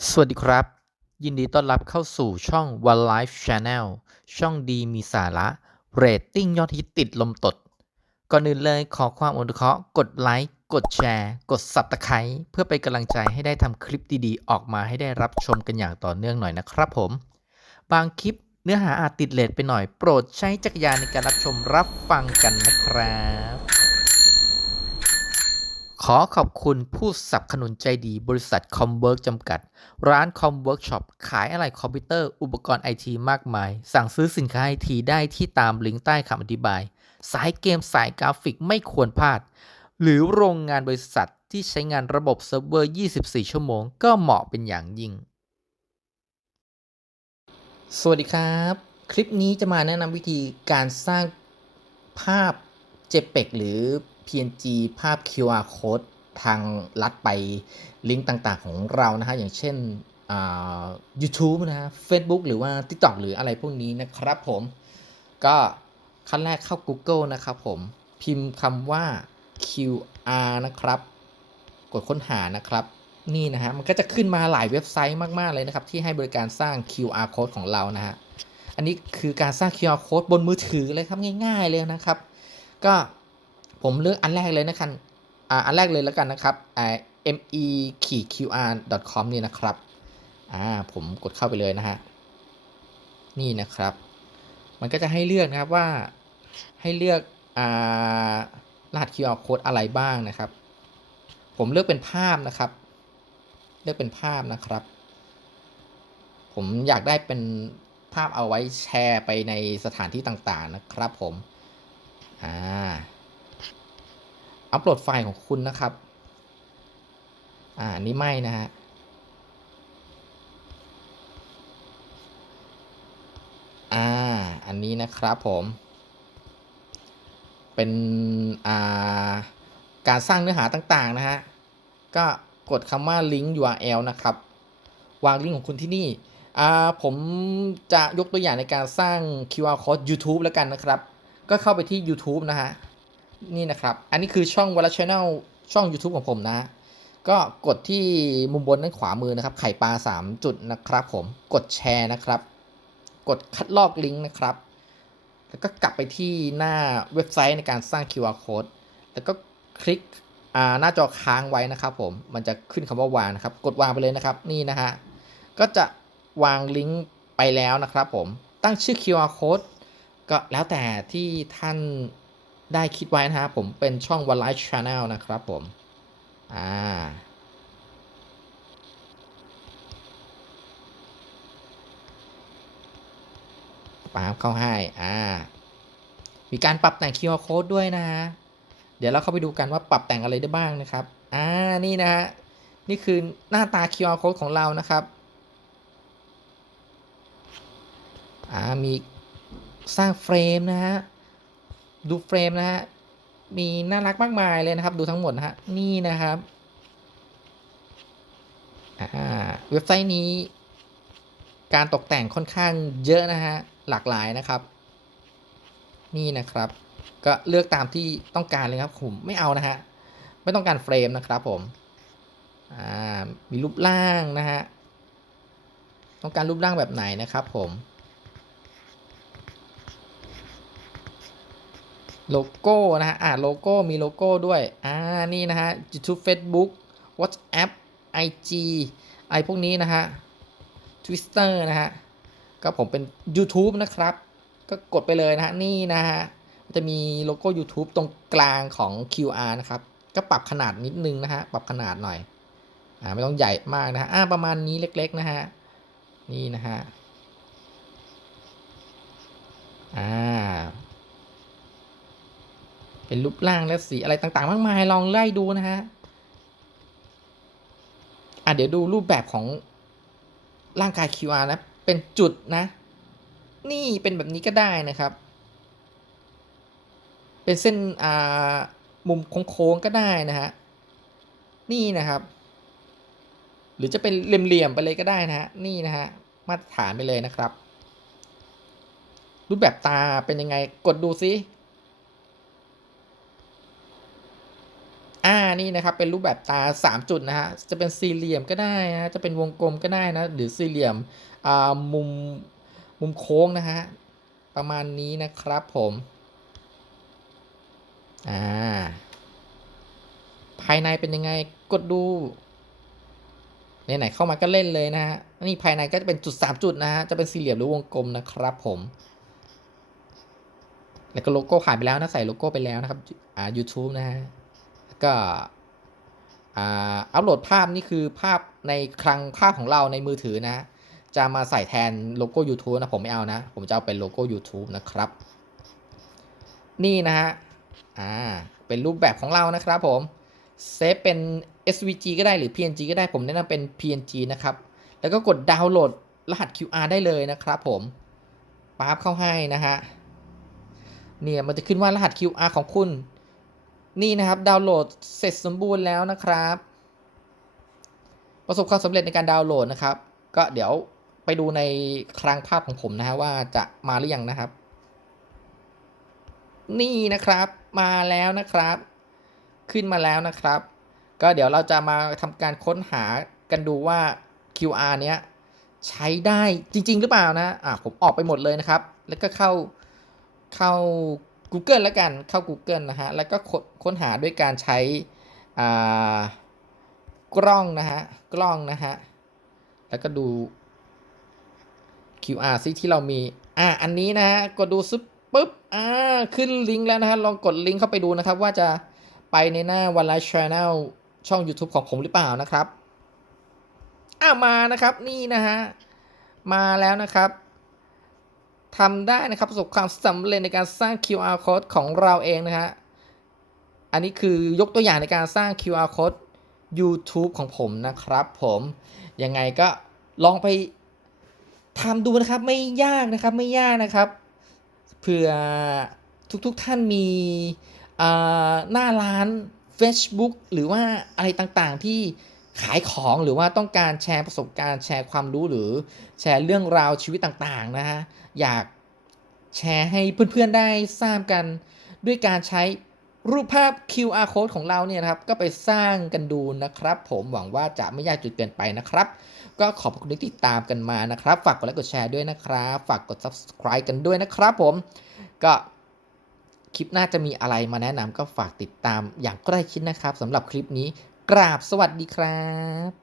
สวัสดีครับ ยินดีต้อนรับเข้าสู่ช่อง One Life Channel ช่องดีมีสาระ เรตติ้งยอดฮิตติดลมตด ก่อนอื่นเลยขอความอนุเคราะห์กดไลค์ กดแชร์ กด Subscribe เพื่อเป็นกำลังใจให้ได้ทำคลิปดีๆ ออกมาให้ได้รับชมกันอย่างต่อเนื่องหน่อยนะครับผม บางคลิปเนื้อหาอาจติดเลทไปหน่อย โปรดใช้จักรยานในการรับชมรับฟังกันนะครับ ขอขอบคุณผู้สนับสนุนใจดีบริษัทคอมเวิร์กจำกัด ร้านคอมเวิร์กช็อปขายอะไหล่คอมพิวเตอร์อุปกรณ์ไอทีมากมาย สั่งซื้อสินค้าไอทีได้ที่ตามลิงก์ใต้คำอธิบาย สายเกมสายกราฟิกไม่ควรพลาด หรือโรงงานบริษัทที่ใช้งานระบบเซิร์ฟเวอร์ 24 ชั่วโมง ก็เหมาะเป็นอย่างยิ่ง สวัสดีครับ คลิปนี้จะมาแนะนำวิธีการสร้างภาพ JPEG หรือ PNG ภาพ QR code ทางลัดไปลิงก์ต่างๆของเรานะฮะ อย่างเช่นอ่า YouTube นะฮะ Facebook หรือว่า TikTok หรืออะไรพวกนี้นะครับผม ก็ขั้นแรกเข้า Google นะครับผม พิมพ์คำว่า QR นะครับ กดค้นหานะครับนี่นะฮะ มันก็จะขึ้นมาหลายเว็บไซต์มาก ๆ เลยนะครับ ที่ให้บริการสร้าง QR code ของเรานะฮะ อันนี้คือการสร้าง QR code บนมือถือเลยครับง่าย ๆ เลยนะครับ ก็ ผมเลือกอันแรกเลยนะครับอ่าอันแรกเลยแล้วกันนะครับอ่า me qr com นี่นะครับ อ่า ผมกดเข้าไปเลยนะฮะ นี่นะครับ มันก็จะให้เลือกนะครับว่า ให้เลือก อ่ารหัส QR code อะไรบ้างนะครับ ผมเลือกเป็นภาพนะครับ เลือกเป็นภาพนะครับ ผมอยากได้เป็นภาพเอาไว้แชร์ไปในสถานที่ต่างๆนะครับผม อ่า อัปโหลดไฟล์ของคุณนะครับ อ่านี่ไม่นะฮะอ่าอันนี้นะครับผม เป็นอ่าการสร้างเนื้อหาต่างๆนะฮะ ก็กดคำว่า link URL นะครับ วางลิงก์ของคุณที่นี่อ่าผมจะยกตัวอย่างในการสร้าง QR code YouTube แล้วกันนะครับ ก็เข้าไปที่ YouTube นะฮะ นี่นะครับ อันนี้คือช่องวล Channel ช่อง YouTube ของผมนะ ก็กดที่มุมบนด้านขวามือนะครับ ไข่ปลา 3 จุดนะครับผมกดแชร์นะครับ กดคัดลอกลิงก์นะครับ แล้วก็กลับไปที่หน้าเว็บไซต์ในการสร้าง QR code แล้วก็คลิกหน้าจอค้างไว้นะครับผมมันจะขึ้นคำว่าวางนะครับ กดวางไปเลยนะครับนี่นะฮะก็จะวางลิงก์ไปแล้วนะครับผมตั้งชื่อ QR code ก็แล้วแต่ที่ท่าน ได้คิดไว้นะฮะผมเป็นช่อง One Life Channel นะครับผมอ่าปาบเข้าให้อ่า มีการปรับแต่ง QR code ด้วยนะฮะ เดี๋ยวเราเข้าไปดูกันว่าปรับแต่งอะไรได้บ้างนะครับ อ่า นี่นะฮะ นี่คือหน้าตา QR code ของเรานะครับ อ่า มีสร้างเฟรมนะฮะ ดูเฟรมนะฮะ มีน่ารักมากมายเลยนะครับ ดูทั้งหมดนะฮะ นี่นะครับอ่าเว็บไซต์นี้ การตกแต่งค่อนข้างเยอะนะฮะ หลากหลายนะครับ นี่นะครับ ก็เลือกตามที่ต้องการเลยครับผมไม่เอานะฮะ ไม่ต้องการเฟรมนะครับผมอ่ามีรูปร่างนะฮะ ต้องการรูปร่างแบบไหนนะครับผม โลโก้นะฮะอ่าโลโก้มีโลโก้ด้วยอ่านี่นะฮะ YouTube Facebook WhatsApp IG อะไรพวกนี้นะฮะ Twitter นะฮะ ก็ผมเป็น YouTube นะครับ ก็กดไปเลยนะฮะ นี่นะฮะ จะมีโลโก้ YouTube ตรงกลางของ QR นะครับ ก็ปรับขนาดนิดนึงนะฮะ ปรับขนาดหน่อย อ่า ไม่ต้องใหญ่มากนะฮะ อ่า ประมาณนี้เล็กๆนะฮะ นี่นะฮะ อ่า เป็นรูปร่างและสีอะไรต่างๆ มากมายลองไล่ดูนะฮะอะเดี๋ยวดูรูปแบบของร่างกาย QR นะ เป็นจุดนะ นี่เป็นแบบนี้ก็ได้นะครับ เป็นเส้นอ่ามุมโค้งๆก็ได้นะฮะนี่นะครับ หรือจะเป็นเหลี่ยมๆไปเลยก็ได้นะฮะนี่นะฮะมาตรฐานไปเลยนะครับ รูปแบบตาเป็นยังไงกดดูซิ อ่า นี่นะครับเป็นรูปแบบตา 3 จุดนะฮะจะเป็นสี่เหลี่ยมก็ได้นะจะเป็นวงกลมก็ได้นะหรือสี่เหลี่ยมมุมมุมโค้งนะฮะประมาณนี้นะครับผมอ่าภายในเป็นยังไงกดดูไหนๆเข้ามาก็เล่นเลยนะฮะนี่ภายในก็จะเป็นจุด3จุดนะฮะจะเป็นสี่เหลี่ยมหรือวงกลมนะครับผม แล้วก็โลโก้ผ่านไปแล้วนะใส่โลโก้ไปแล้วนะครับอ่า YouTube นะฮะ ก็อัปโหลดภาพนี่คือภาพในคลังภาพของเราในมือถือนะ จะมาใส่แทนโลโก้ YouTube นะ ผมไม่เอานะ ผมจะเอาเป็นโลโก้ YouTube นะครับ นี่นะฮะ อ่า เป็นรูปแบบของเรานะครับผม เซฟเป็น SVG ก็ได้หรือ PNG ก็ได้ผมแนะนำเป็น PNG นะครับ แล้วก็กดดาวน์โหลดรหัส QR ได้เลยนะครับผมปั๊บเข้าให้นะฮะ เนี่ยมันจะขึ้นว่ารหัส QR ของคุณ นี่นะครับดาวน์โหลดเสร็จสมบูรณ์แล้วนะครับ ประสบความสำเร็จในการดาวน์โหลดนะครับ ก็เดี๋ยวไปดูในคลังภาพของผมนะฮะว่าจะมาหรือยังนะครับ นี่นะครับมาแล้วนะครับ ขึ้นมาแล้วนะครับ ก็เดี๋ยวเราจะมาทำการค้นหากันดูว่า QR เนี้ยใช้ได้จริง ๆ หรือเปล่านะอะผมออกไปหมดเลยนะครับ แล้วก็เข้าเข้า Google แล้วกันเข้า Google นะฮะ แล้วก็ค้นค้นหาด้วยการใช้กล้องนะฮะ กล้องนะฮะ แล้วก็ดู QR ซิที่เรามี อะอันนี้นะฮะ กดดูซึบปุ๊บ อ่า ขึ้นลิงก์แล้วนะฮะ ลองกดลิงก์เข้าไปดูนะครับ ว่าจะไปในหน้าวันไลฟ์ช n แนลช่อง YouTube ของผมหรือเปล่านะครับ อ่ามานะครับ นี่นะฮะ มาแล้วนะครับ ทำได้นะครับประสบความสำเร็จในการสร้าง QR code ของเราเองนะฮะอันนี้คือยกตัวอย่างในการสร้าง QR code YouTube ของผมนะครับผมยังไงก็ลองไปทำดูนะครับไม่ยากนะครับไม่ยากนะครับเผื่อทุกๆทท่านมีหน้าร้าน Facebook หรือว่าอะไรต่างๆที่ ขายของหรือว่าต้องการแชร์ประสบการณ์แชร์ความรู้หรือแชร์เรื่องราวชีวิตต่างๆนะฮะอยากแชร์ให้เพื่อนๆได้ทราบกันด้วยการใช้รูปภาพ QR code ของเราเนี่ยนะครับ ก็ไปสร้างกันดูนะครับ ผมหวังว่าจะไม่ยากจนเกินไปนะครับ ก็ขอบคุณที่ติดตามกันมานะครับ ฝากกดไลค์กดแชร์ด้วยนะครับ ฝากกด subscribe กันด้วยนะครับผมก็คลิปหน้าจะมีอะไรมาแนะนำก็ฝากติดตามอย่างใกล้ชิดนะครับสำหรับคลิปนี้ กราบสวัสดีครับ